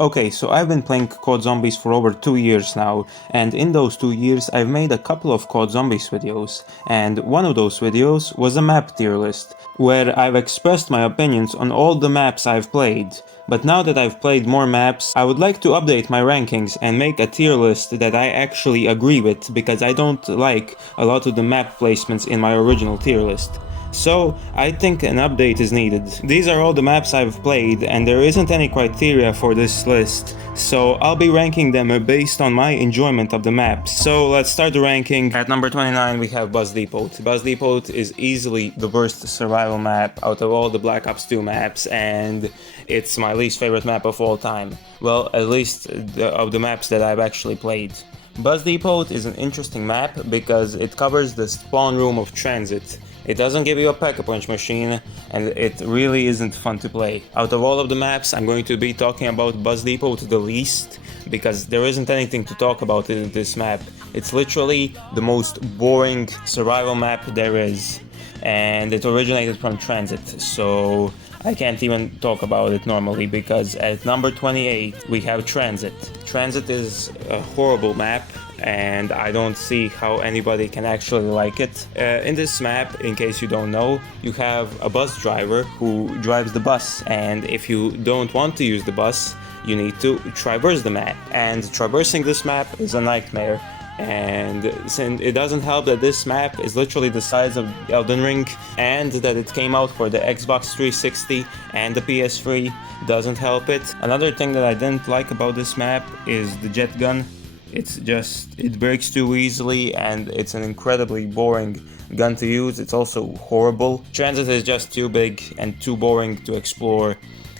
Okay, so I've been playing COD Zombies for over 2 years now, and in those 2 years I've made a couple of COD Zombies videos, and one of those videos was a map tier list, where I've expressed my opinions on all the maps I've played. But now that I've played more maps, I would like to update my rankings and make a tier list that I actually agree with, because I don't like a lot of the map placements in my original tier list. So, I think an update is needed. These are all the maps I've played, and there isn't any criteria for this list, so I'll be ranking them based on my enjoyment of the maps. So let's start the ranking. At number 29 we have Bus Depot. Bus Depot is easily the worst survival map out of all the Black Ops 2 maps, and it's my least favorite map of all time. Well, at least of the maps that I've actually played. Bus Depot is an interesting map because it covers the spawn room of transit. It doesn't give you a pack-a-punch machine, and it really isn't fun to play. Out of all of the maps, I'm going to be talking about Bus Depot the least, because there isn't anything to talk about in this map. It's literally the most boring survival map there is, and it originated from transit, so I can't even talk about it normally, because at number 28 we have Transit. Transit is a horrible map, and I don't see how anybody can actually like it. In this map, in case you don't know, you have a bus driver who drives the bus, and if you don't want to use the bus, you need to traverse the map, and traversing this map is a nightmare. And it doesn't help that this map is literally the size of Elden Ring, and that it came out for the Xbox 360 and the PS3 doesn't help it. Another thing that I didn't like about this map is the jet gun. It breaks too easily, and it's an incredibly boring gun to use. It's also horrible. Transit is just too big and too boring to explore,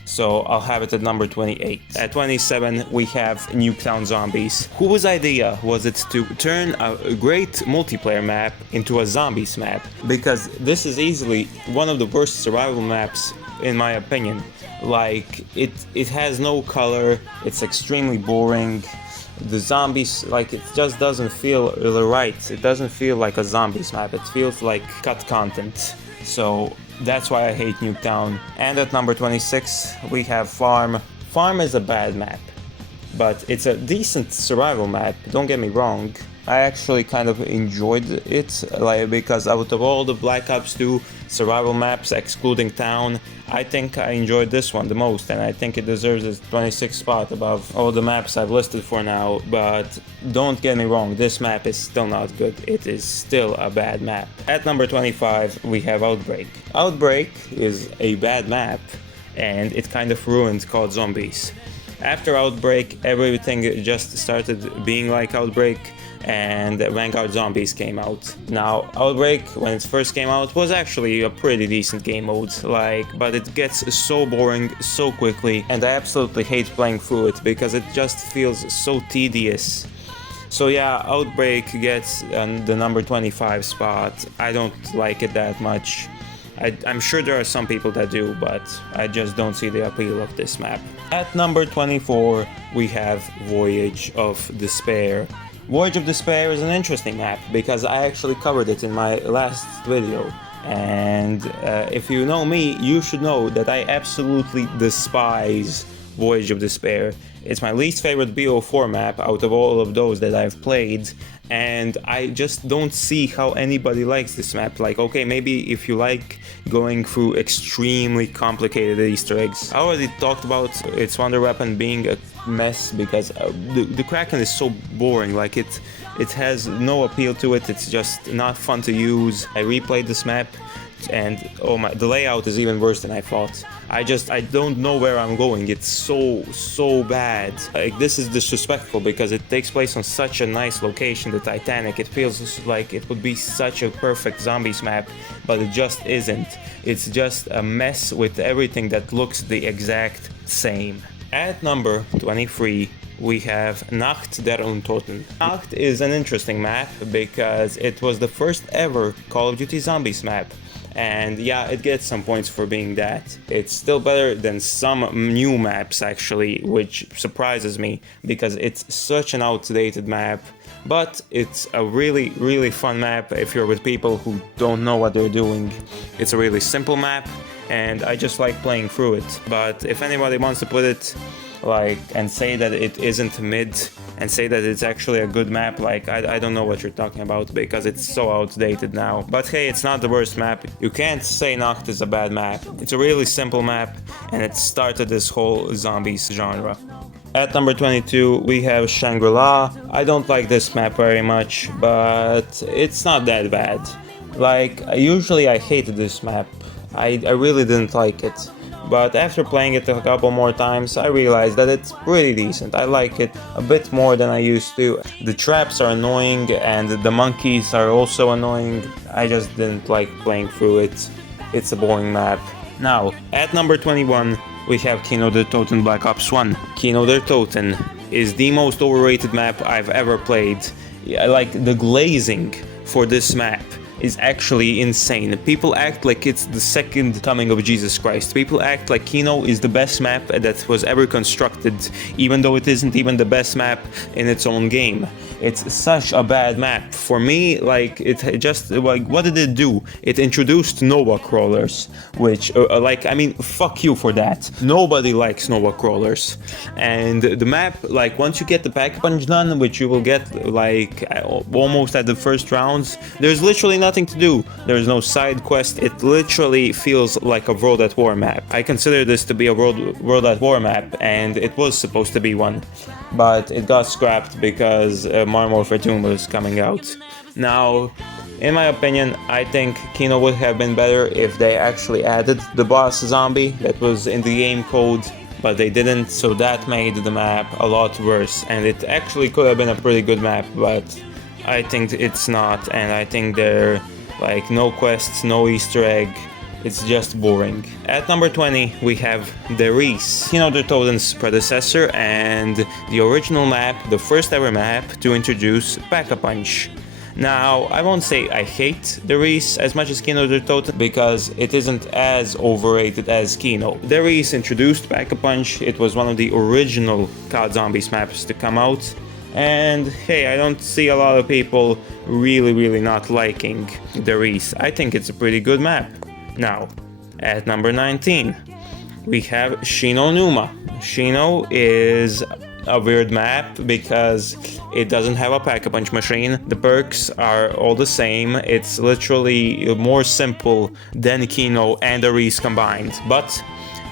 so I'll have it at number 28. At 27 we have Nuketown Zombies. Whose idea was it to turn a great multiplayer map into a zombies map? Because this is easily one of the worst survival maps in my opinion. Like, it has no color, it's extremely boring. The zombies, like, it just doesn't feel right. It doesn't feel like a zombies map, it feels like cut content. So that's why I hate Nuketown. And at number 26 we have Farm. Farm is a bad map, but it's a decent survival map, don't get me wrong. I actually kind of enjoyed it, like, because out of all the Black Ops 2 survival maps, excluding Town, I think I enjoyed this one the most, and I think it deserves its 26th spot above all the maps I've listed for now. But don't get me wrong, this map is still not good, it is still a bad map. At number 25 we have Outbreak. Outbreak is a bad map, and it kind of ruined COD Zombies. After Outbreak, everything just started being like Outbreak, and Vanguard Zombies came out. Now, Outbreak, when it first came out, was actually a pretty decent game mode, but it gets so boring so quickly, and I absolutely hate playing through it because it just feels so tedious. So yeah, Outbreak gets the number 25 spot. I don't like it that much. I'm sure there are some people that do, but I just don't see the appeal of this map. At number 24 we have Voyage of Despair. Voyage of Despair is an interesting map because I actually covered it in my last video, and if you know me, you should know that I absolutely despise Voyage of Despair. It's my least favorite BO4 map out of all of those that I've played, and I just don't see how anybody likes this map. Like, okay, maybe if you like going through extremely complicated Easter eggs. I already talked about its wonder weapon being a mess because the Kraken is so boring. Like, it has no appeal to it, it's just not fun to use. I replayed this map, and the layout is even worse than I thought. I don't know where I'm going. It's so bad. Like, this is disrespectful because it takes place on such a nice location, the Titanic. It feels like it would be such a perfect zombies map, but it just isn't. It's just a mess with everything that looks the exact same. At number 23 we have Nacht der Untoten. Nacht is an interesting map because it was the first ever Call of Duty Zombies map. And yeah, it gets some points for being that. It's still better than some new maps actually, which surprises me because it's such an outdated map. But it's a really fun map if you're with people who don't know what they're doing. It's a really simple map, and I just like playing through it. But if anybody wants to put it like, and say that it isn't mid, and say that it's actually a good map, like, I don't know what you're talking about, because it's so outdated now. But hey, it's not the worst map. You can't say Nacht is a bad map. It's a really simple map, and it started this whole zombies genre. At number 22, we have Shangri-La. I don't like this map very much, but it's not that bad. Like, usually I hated this map. I really didn't like it. But after playing it a couple more times, I realized that it's pretty decent. I like it a bit more than I used to. The traps are annoying and the monkeys are also annoying. I just didn't like playing through it. It's a boring map. Now, at number 21, we have Kino der Toten Black Ops 1. Kino der Toten is the most overrated map I've ever played. Like, the glazing for this map is actually insane. People act like it's the second coming of Jesus Christ. People act like Kino is the best map that was ever constructed, even though it isn't even the best map in its own game. It's such a bad map. For me, like, it just, like, what did it do? It introduced Nova crawlers, which, like, I mean, fuck you for that. Nobody likes Nova crawlers. And the map, like, once you get the pack-a-punch done, which you will get, like, almost at the first rounds, there's literally nothing to do. There's no side quest. It literally feels like a World at War map. I consider this to be a World at War map, and it was supposed to be one. But it got scrapped because Modern Warfare 2 was coming out. Now, in my opinion, I think Kino would have been better if they actually added the boss zombie that was in the game code, but they didn't, so that made the map a lot worse. And it actually could have been a pretty good map, but I think it's not, and I think there, like, no quests, no Easter egg. It's just boring. At number 20, we have the Reese, Kino der Toten's predecessor and the original map, the first ever map to introduce Pack-a-Punch. Now, I won't say I hate the Reese as much as Kino der Toten, because it isn't as overrated as Kino. The Reese introduced Pack-a-Punch. It was one of the original COD Zombies maps to come out. And hey, I don't see a lot of people really not liking the Reese. I think it's a pretty good map. Now, at number 19, we have Shi No Numa. Shino is a weird map because it doesn't have a pack-a-punch machine. The perks are all the same. It's literally more simple than Kino and the Reese combined. But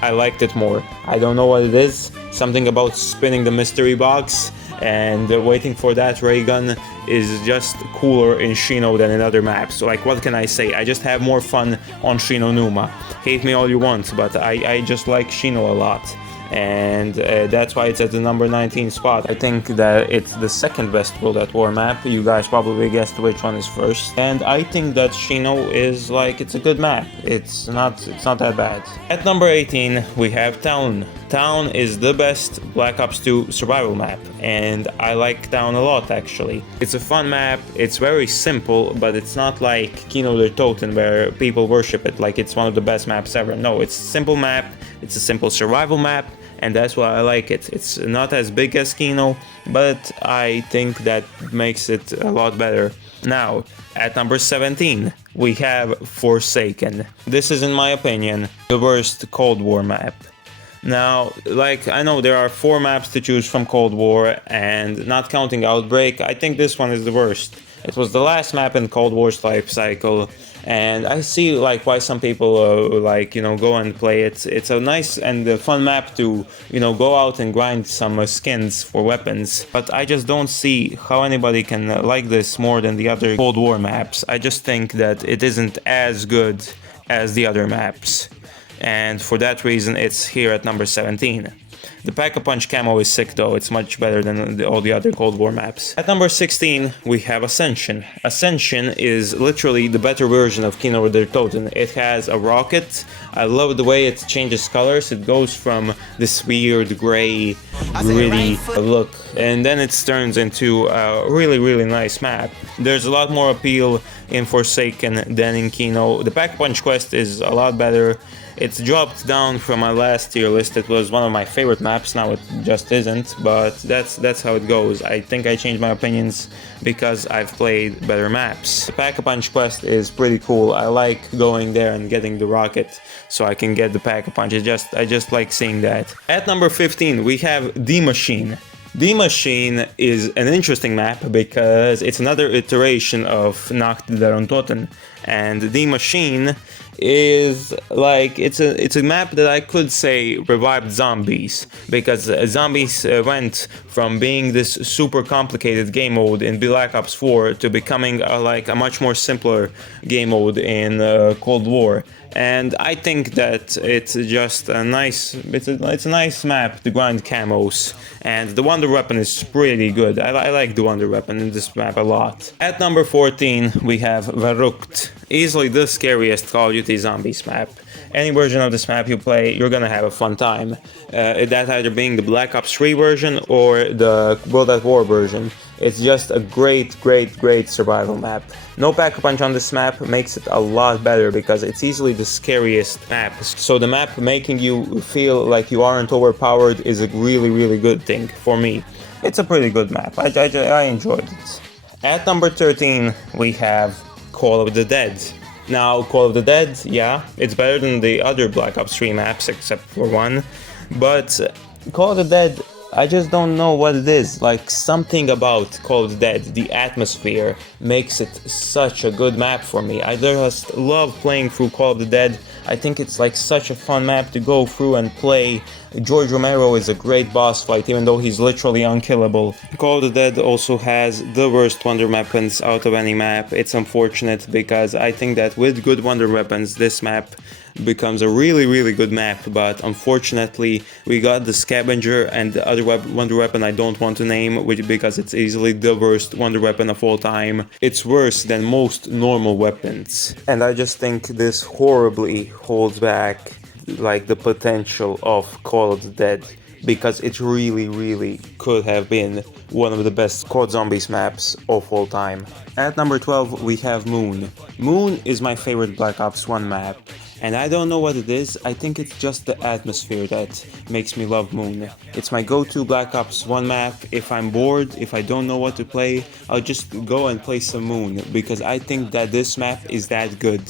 I liked it more. I don't know what it is. Something about spinning the mystery box and waiting for that ray gun is just cooler in Shino than in other maps. So, like, what can I say? I just have more fun on Shi No Numa. Hate me all you want, but I just like Shino a lot. And that's why it's at the number 19 spot. I think that it's the second best World at War map. You guys probably guessed which one is first. And I think that Shino is, like, it's a good map. It's not that bad. At number 18, we have Town. Town is the best Black Ops 2 survival map, and I like Town a lot, actually. It's a fun map, it's very simple, but it's not like Kino der Toten where people worship it like it's one of the best maps ever. No, it's a simple map, it's a simple survival map, and that's why I like it. It's not as big as Kino, but I think that makes it a lot better. Now, at number 17, we have Forsaken. This is, in my opinion, the worst Cold War map. Now, like, I know there are 4 maps to choose from Cold War, and not counting Outbreak, I think this one is the worst. It was the last map in Cold War's life cycle, and I see, like, why some people, like, you know, go and play it. It's a nice and fun map to, you know, go out and grind some skins for weapons, but I just don't see how anybody can like this more than the other Cold War maps. I just think that it isn't as good as the other maps. And for that reason, it's here at number 17. The Pack-a-Punch camo is sick though, it's much better than all the other Cold War maps. At number 16, we have Ascension. Ascension is literally the better version of Kino der Toten. It has a rocket. I love the way it changes colors. It goes from this weird gray, gritty look, and then it turns into a really nice map. There's a lot more appeal in Forsaken than in Kino. The Pack-a-Punch quest is a lot better. It's dropped down from my last tier list. It was one of my favorite maps, now it just isn't, but that's how it goes. I think I changed my opinions because I've played better maps. The Pack-a-Punch quest is pretty cool. I like going there and getting the rocket so I can get the Pack-a-Punch. I just like seeing that. At number 15 we have the Maschine. The Maschine is an interesting map because it's another iteration of Nacht der Untoten, and the Maschine is like it's a map that I could say revived zombies, because zombies went from being this super complicated game mode in Black Ops 4 to becoming like a much more simpler game mode in Cold War. And I think that it's just a nice, it's a nice map to grind camos, and the wonder weapon is pretty good. I like the wonder weapon in this map a lot. At number 14 we have Verruckt, easily the scariest Call of Duty Zombies map. Any version of this map you play, you're gonna have a fun time. That either being the Black Ops 3 version or the World at War version. It's just a great survival map. No Pack-a-Punch on this map makes it a lot better because it's easily the scariest map. So the map making you feel like you aren't overpowered is a really good thing for me. It's a pretty good map. I enjoyed it. At number 13 we have Call of the Dead. Now, Call of the Dead, yeah, it's better than the other Black Ops 3 maps except for one, but Call of the Dead, I just don't know what it is. Like, something about Call of the Dead, the atmosphere, makes it such a good map for me. I just love playing through Call of the Dead. I think it's like such a fun map to go through and play. George Romero is a great boss fight, even though he's literally unkillable. Call of the Dead also has the worst wonder weapons out of any map. It's unfortunate because I think that with good wonder weapons, this map becomes a really good map, but unfortunately we got the scavenger and the other wonder weapon I don't want to name, because it's easily the worst wonder weapon of all time. It's worse than most normal weapons, and I just think this horribly holds back like the potential of Call of the Dead, because it really could have been one of the best COD Zombies maps of all time. At number 12 we have Moon. Moon is my favorite Black Ops 1 map, and I don't know what it is. I think it's just the atmosphere that makes me love Moon. It's my go-to Black Ops 1 map. If I'm bored, if I don't know what to play, I'll just go and play some Moon, because I think that this map is that good.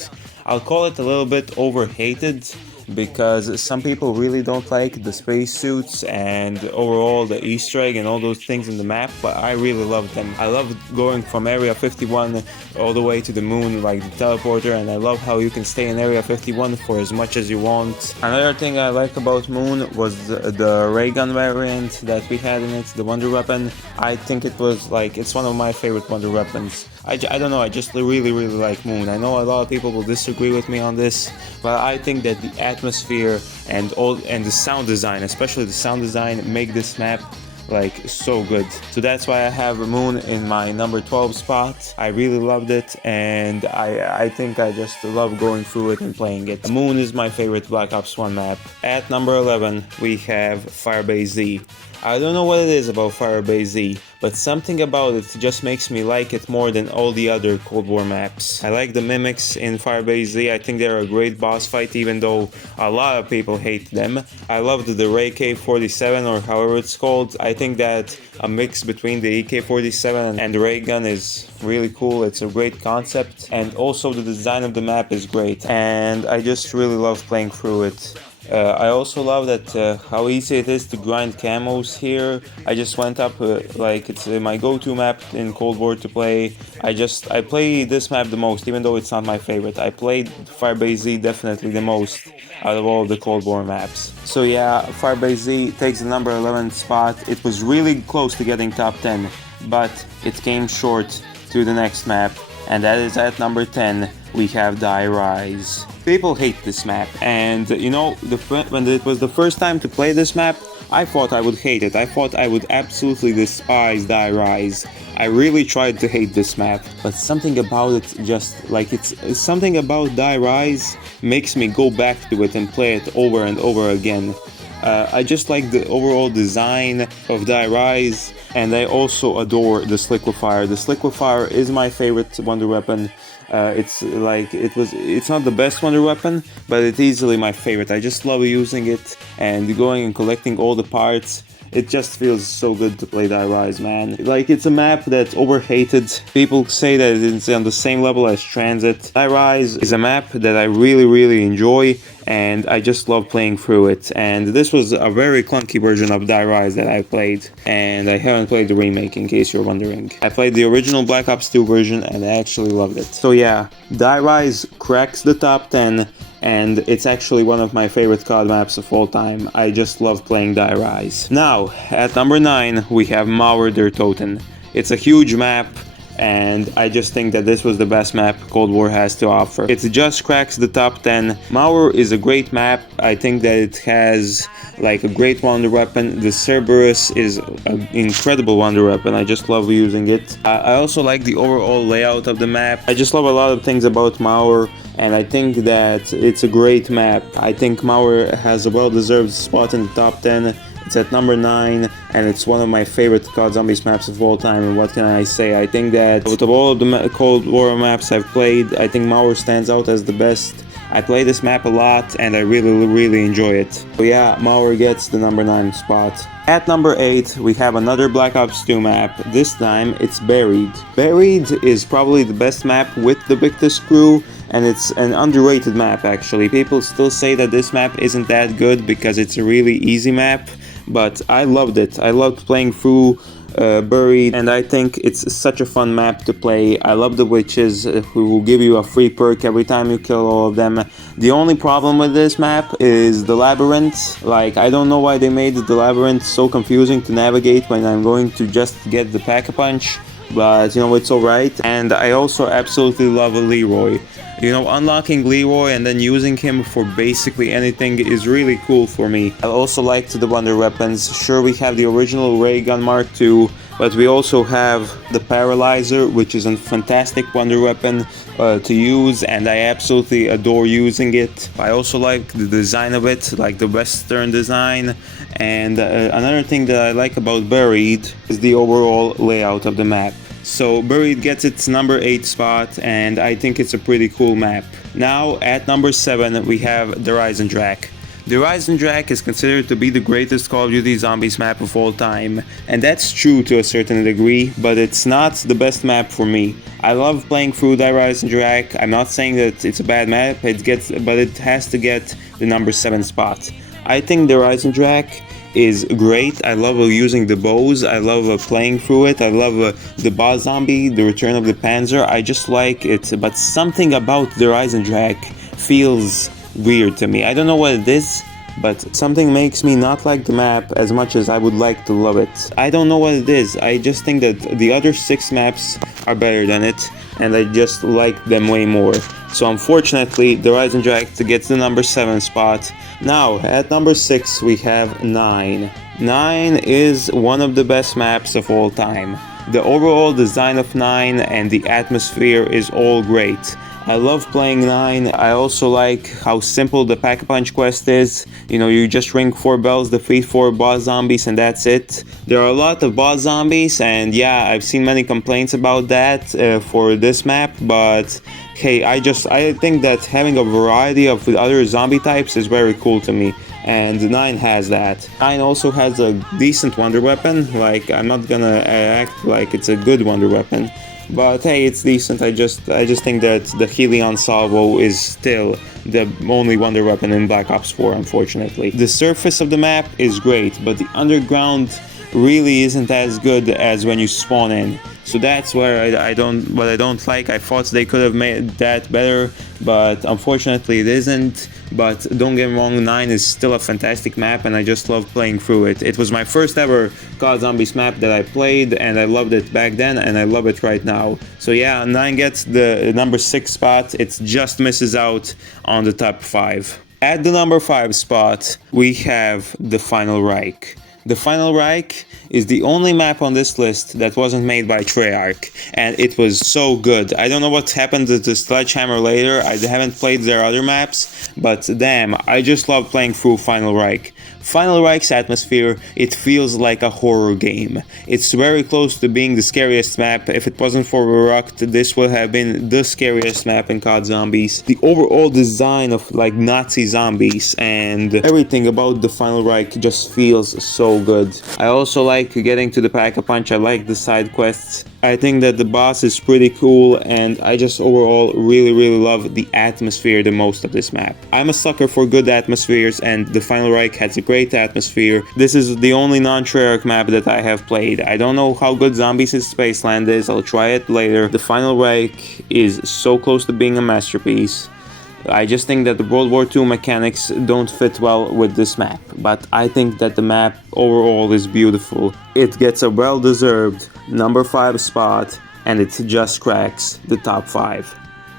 I'll call it a little bit overhated, because some people really don't like the spacesuits and overall the Easter egg and all those things in the map, but I really love them. I love going from Area 51 all the way to the moon like the teleporter, and I love how you can stay in Area 51 for as much as you want. Another thing I like about Moon was the ray gun variant that we had in it, the wonder weapon. I think it was like, it's one of my favorite wonder weapons. I don't know, I just really like Moon. I know a lot of people will disagree with me on this, but I think that the atmosphere and the sound design, especially the sound design, make this map like so good. So that's why I have Moon in my number 12 spot. I really loved it, and I think I just love going through it and playing it. Moon is my favorite Black Ops 1 map. At number 11 we have Firebase Z. I don't know what it is about Firebase Z, but something about it just makes me like it more than all the other Cold War maps. I like the mimics in Firebase Z. I think they're a great boss fight, even though a lot of people hate them. I loved the Ray K-47, or however it's called. I think that a mix between the EK-47 and the ray gun is really cool. It's a great concept, and also the design of the map is great, and I just really love playing through it. I also love that how easy it is to grind camos here. I just went up, like it's my go-to map in Cold War to play. I play this map the most, even though it's not my favorite. I played Firebase Z definitely the most out of all the Cold War maps. So yeah, Firebase Z takes the number 11 spot. It was really close to getting top 10, but it came short to the next map, and that is at number 10. We have Die Rise. People hate this map, and you know, when it was the first time to play this map, I thought I would hate it. I thought I would absolutely despise Die Rise. I really tried to hate this map, but something about it, just like it's something about Die Rise makes me go back to it and play it over and over again. I just like the overall design of Die Rise, and I also adore the Liquefier. The Liquefier is my favorite wonder weapon. It's not the best wonder weapon, but it's easily my favorite. I just love using it and going and collecting all the parts. It just feels so good to play Die Rise, man. Like, it's a map that's overhated. People say that it's on the same level as Transit. Die Rise is a map that I really enjoy, and I just love playing through it. And this was a very clunky version of Die Rise that I played, and I haven't played the remake, in case you're wondering. I played the original Black Ops 2 version, and I actually loved it. So yeah, Die Rise cracks the top 10, and it's actually one of my favorite COD maps of all time. I just love playing Die Rise. Now, at number 9, we have Nacht der Toten. It's a huge map, and I just think that this was the best map Cold War has to offer. It just cracks the top 10. Mauer is a great map. I think that it has like a great wonder weapon. The Cerberus is an incredible wonder weapon. I just love using it. I also like the overall layout of the map. I just love a lot of things about Mauer, and I think that it's a great map. I think Mauer has a well-deserved spot in the top 10. It's at number 9, and it's one of my favorite COD Zombies maps of all time, and what can I say? I think that out of all of the Cold War maps I've played, I think Mauer stands out as the best. I play this map a lot, and I really enjoy it. So yeah, Mauer gets the number 9 spot. At number 8, we have another Black Ops 2 map. This time, it's Buried. Buried is probably the best map with the Victus crew, and it's an underrated map actually. People still say that this map isn't that good because it's a really easy map, but I loved it. I loved playing through Buried, and I think it's such a fun map to play. I love the witches who will give you a free perk every time you kill all of them. The only problem with this map is the labyrinth. Like, I don't know why they made the labyrinth so confusing to navigate when I'm going to just get the pack-a-punch, but you know, it's alright. And I also absolutely love Leroy. You know, unlocking Leroy and then using him for basically anything is really cool for me. I also liked the wonder weapons. Sure, we have the original ray gun Mark II, but we also have the Paralyzer, which is a fantastic wonder weapon to use, and I absolutely adore using it. I also like the design of it, like the Western design. And another thing that I like about Buried is the overall layout of the map. So Buried gets its number 8 spot, and I think it's a pretty cool map. Now at number 7 we have the Eisendrache. The Eisendrache is considered to be the greatest Call of Duty Zombies map of all time, and that's true to a certain degree, but it's not the best map for me. I love playing through the Eisendrache. I'm not saying that it's a bad map, but it has to get the number 7 spot. I think the Eisendrache is great. I love using the bows. I love playing through it. I love the boss zombie, the return of the Panzer. I just like it, but something about the Eisendrache feels weird to me. I don't know what it is, but something makes me not like the map as much as I would like to love it. I don't know what it is. I just think that the other 6 maps are better than it, and I just like them way more. So unfortunately, the Eisendrache gets the number 7 spot. Now, at number 6, we have 9. 9 is one of the best maps of all time. The overall design of 9 and the atmosphere is all great. I love playing 9. I also like how simple the Pack-a-Punch quest is. You know, you just ring 4 bells, defeat 4 boss zombies, and that's it. There are a lot of boss zombies, and yeah, I've seen many complaints about that for this map, but hey, I think that having a variety of other zombie types is very cool to me, and 9 has that. 9 also has a decent wonder weapon. Like, I'm not gonna act like it's a good wonder weapon, but hey, it's decent. I just think that the Helion Salvo is still the only wonder weapon in Black Ops 4, unfortunately. The surface of the map is great, but the underground really isn't as good as when you spawn in. So that's where I don't like. I thought they could have made that better, but unfortunately it isn't. But don't get me wrong, 9 is still a fantastic map, and I just love playing through it. It was my first ever COD Zombies map that I played, and I loved it back then, and I love it right now. So yeah, 9 gets the number 6 spot. It just misses out on the top 5. At the number 5 spot, we have the Final Reich. The Final Reich is the only map on this list that wasn't made by Treyarch, and it was so good. I don't know what happened to Sledgehammer later, I haven't played their other maps, but damn, I just love playing through Final Reich. Final Reich's atmosphere, it feels like a horror game. It's very close to being the scariest map. If it wasn't for Verruckt, this would have been the scariest map in COD Zombies. The overall design of like Nazi zombies and everything about the Final Reich just feels so good. I also like getting to the Pack-a-Punch, I like the side quests. I think that the boss is pretty cool, and I just overall really love the atmosphere the most of this map. I'm a sucker for good atmospheres, and the Final Reich has a great atmosphere. This is the only non-Treyarch map that I have played. I don't know how good Zombies in Spaceland is, I'll try it later. The Final Reich is so close to being a masterpiece. I just think that the World War II mechanics don't fit well with this map, but I think that the map overall is beautiful. It gets a well-deserved number 5 spot, and it just cracks the top 5.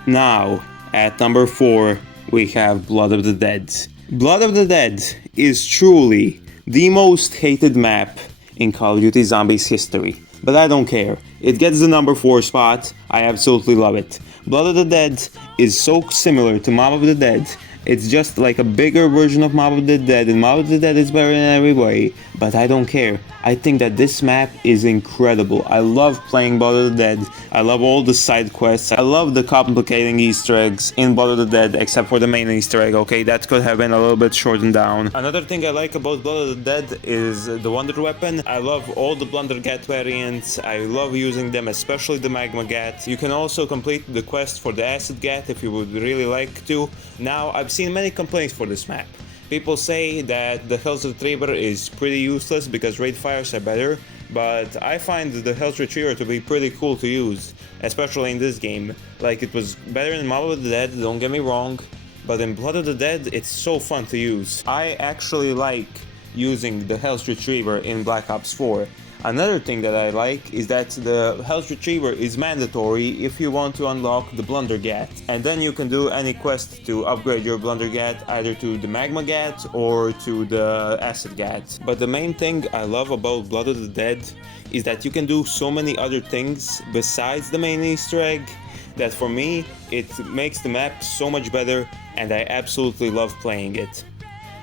Now, at number 4, we have Blood of the Dead. Blood of the Dead is truly the most hated map in Call of Duty Zombies history, but I don't care. It gets the number 4 spot, I absolutely love it. Blood of the Dead is so similar to Mob of the Dead. It's just like a bigger version of Mob of the Dead, and Mob of the Dead is better in every way, but I don't care. I think that this map is incredible. I love playing Blood of the Dead. I love all the side quests. I love the complicating Easter eggs in Blood of the Dead, except for the main Easter egg, okay? That could have been a little bit shortened down. Another thing I like about Blood of the Dead is the Wonder Weapon. I love all the Blundergat variants. I love using them, especially the Magma Gat. You can also complete the quest for the Acid Gat if you would really like to. Now, I've seen many complaints for this map. People say that the Health Retriever is pretty useless because raid fires are better, but I find the Health Retriever to be pretty cool to use, especially in this game. Like, it was better in Mob of the Dead, don't get me wrong, but in Blood of the Dead it's so fun to use. I actually like using the Health Retriever in Black Ops 4. Another thing that I like is that the Health Retriever is mandatory if you want to unlock the Blundergat, and then you can do any quest to upgrade your Blundergat either to the Magma Gat or to the Acid Gat. But the main thing I love about Blood of the Dead is that you can do so many other things besides the main Easter egg that for me it makes the map so much better, and I absolutely love playing it.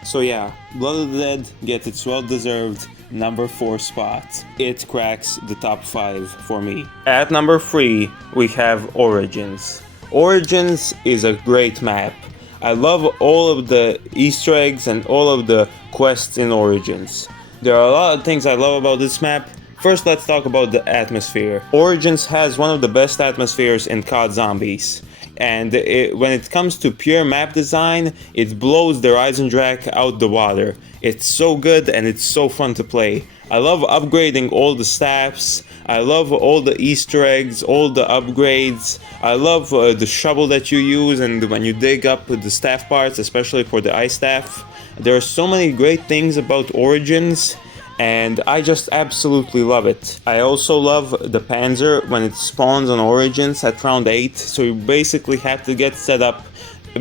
So yeah, Blood of the Dead gets its well-deserved number 4 spot. It cracks the top 5 for me. At number 3, we have Origins. Origins is a great map. I love all of the Easter eggs and all of the quests in Origins. There are a lot of things I love about this map. First, let's talk about the atmosphere. Origins has one of the best atmospheres in COD Zombies. And when it comes to pure map design, it blows their Eisendrache out the water. It's so good and it's so fun to play. I love upgrading all the staffs. I love all the Easter eggs, all the upgrades. I love the shovel that you use and when you dig up the staff parts, especially for the ice staff. There are so many great things about Origins, and I just absolutely love it. I also love the Panzer when it spawns on Origins at round 8, so you basically have to get set up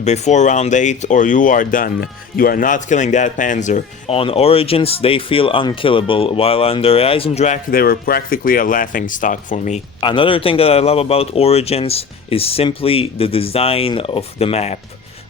before round 8 or you are done. You are not killing that Panzer. On Origins they feel unkillable, while under Eisendrache they were practically a laughingstock for me. Another thing that I love about Origins is simply the design of the map.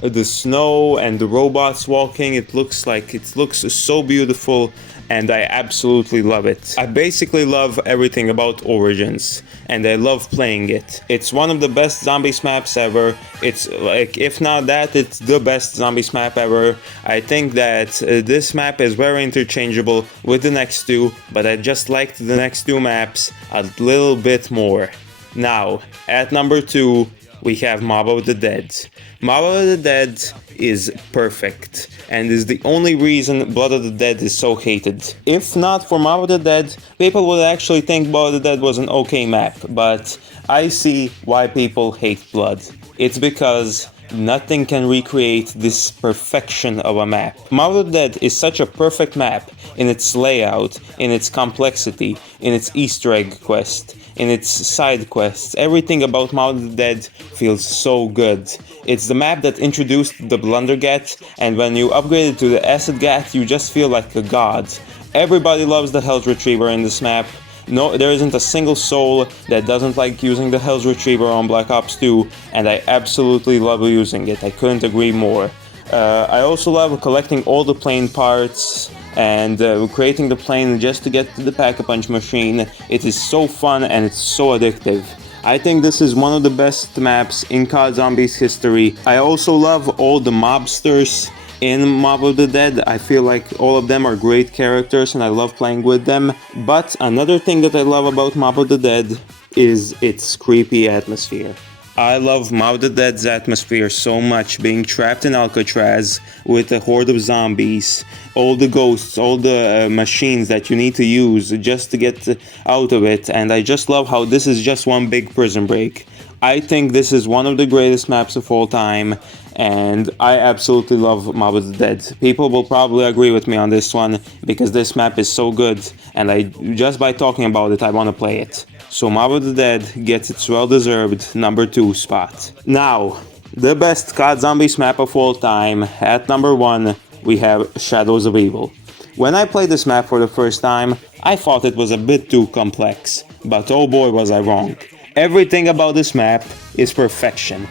The snow and the robots walking, it looks so beautiful, and I absolutely love it. I basically love everything about Origins, and I love playing it. It's one of the best Zombies maps ever. It's like, if not that, it's the best Zombies map ever. I think that this map is very interchangeable with the next two, but I just liked the next two maps a little bit more. Now, at number 2, we have Mob of the Dead. Mob of the Dead is perfect, and is the only reason Blood of the Dead is so hated. If not for Mob of the Dead, people would actually think Blood of the Dead was an okay map, but I see why people hate Blood. It's because nothing can recreate this perfection of a map. Mob of the Dead is such a perfect map in its layout, in its complexity, in its Easter egg quest, in its side quests. Everything about Mob of the Dead feels so good. It's the map that introduced the Blundergat, and when you upgrade it to the Acid Gat, you just feel like a god. Everybody loves the Health Retriever in this map. No, there isn't a single soul that doesn't like using the Health Retriever on Black Ops 2, and I absolutely love using it. I couldn't agree more. I also love collecting all the plane parts and creating the plane just to get to the Pack-a-Punch machine. It is so fun and it's so addictive. I think this is one of the best maps in COD Zombies history. I also love all the mobsters in Mob of the Dead. I feel like all of them are great characters and I love playing with them. But another thing that I love about Mob of the Dead is its creepy atmosphere. I love Mob of the Dead's atmosphere so much, being trapped in Alcatraz with a horde of zombies, all the ghosts, all the machines that you need to use just to get out of it, and I just love how this is just one big prison break. I think this is one of the greatest maps of all time, and I absolutely love Mob of the Dead. People will probably agree with me on this one, because this map is so good, and just by talking about it, I want to play it. So Mob of the Dead gets its well-deserved number 2 spot. Now, the best COD Zombies map of all time. At number 1, we have Shadows of Evil. When I played this map for the first time, I thought it was a bit too complex, but oh boy was I wrong. Everything about this map is perfection.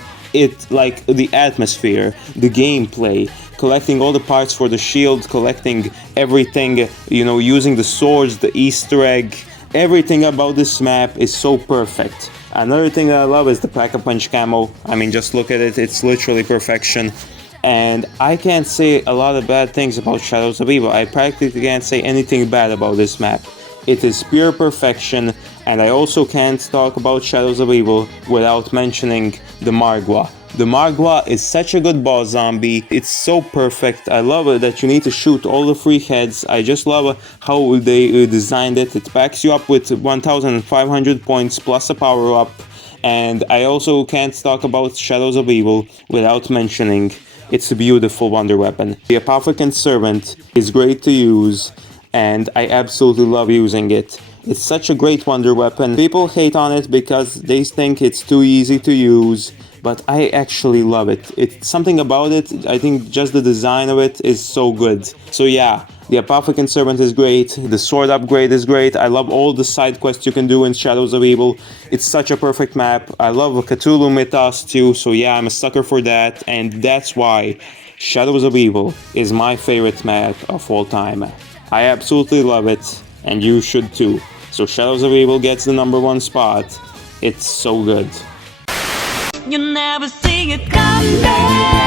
Like the atmosphere, the gameplay, collecting all the parts for the shield, collecting everything, using the swords, the Easter egg. Everything about this map is so perfect. Another thing that I love is the Pack-a-Punch camo. I mean, just look at it, it's literally perfection. And I can't say a lot of bad things about Shadows of Evil. I practically can't say anything bad about this map. It is pure perfection, and I also can't talk about Shadows of Evil without mentioning the Margwa. The Margwa is such a good boss zombie, it's so perfect. I love it that you need to shoot all the 3 heads. I just love how they designed it. It backs you up with 1500 points plus a power up. And I also can't talk about Shadows of Evil without mentioning its a beautiful wonder weapon. The Apothecant Servant is great to use, and I absolutely love using it. It's such a great wonder weapon. People hate on it because they think it's too easy to use, but I actually love it. It's something about it, I think just the design of it is so good. So yeah, the Apothecant Servant is great, the sword upgrade is great, I love all the side quests you can do in Shadows of Evil. It's such a perfect map. I love Cthulhu Mythos too, so yeah, I'm a sucker for that, and that's why Shadows of Evil is my favorite map of all time. I absolutely love it, and you should too. So Shadows of Evil gets the number 1 spot. It's so good. You never see it coming.